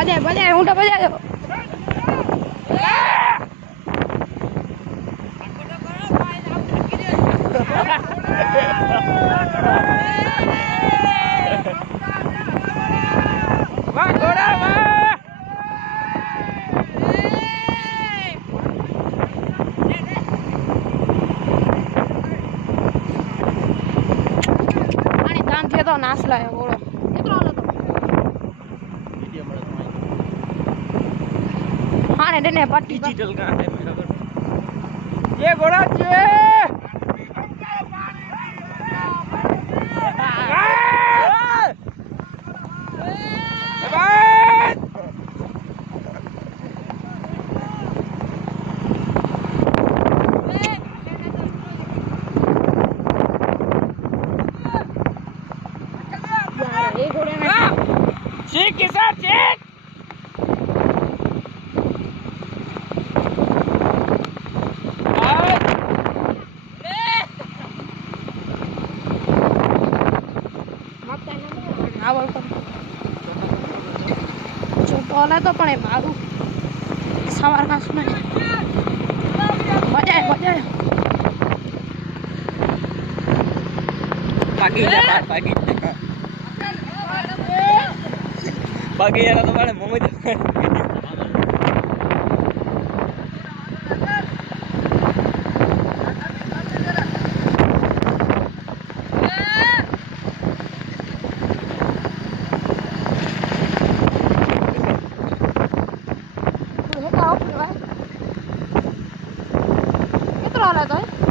બજાય ઊંટો બજાયો વાહ ઘોડા વાહ આની કામ થયો તો નાસલાયો ઓળો કેટલો હાલો તો હા ને ડને પટ્ટી ડિજિટલ કા હે ये घोड़ा છે ठीक है सर ठीक छोटो तो पण मारू सवार का सुने बजाय पागी यार तो माने मोमो કેટલો હાલે તો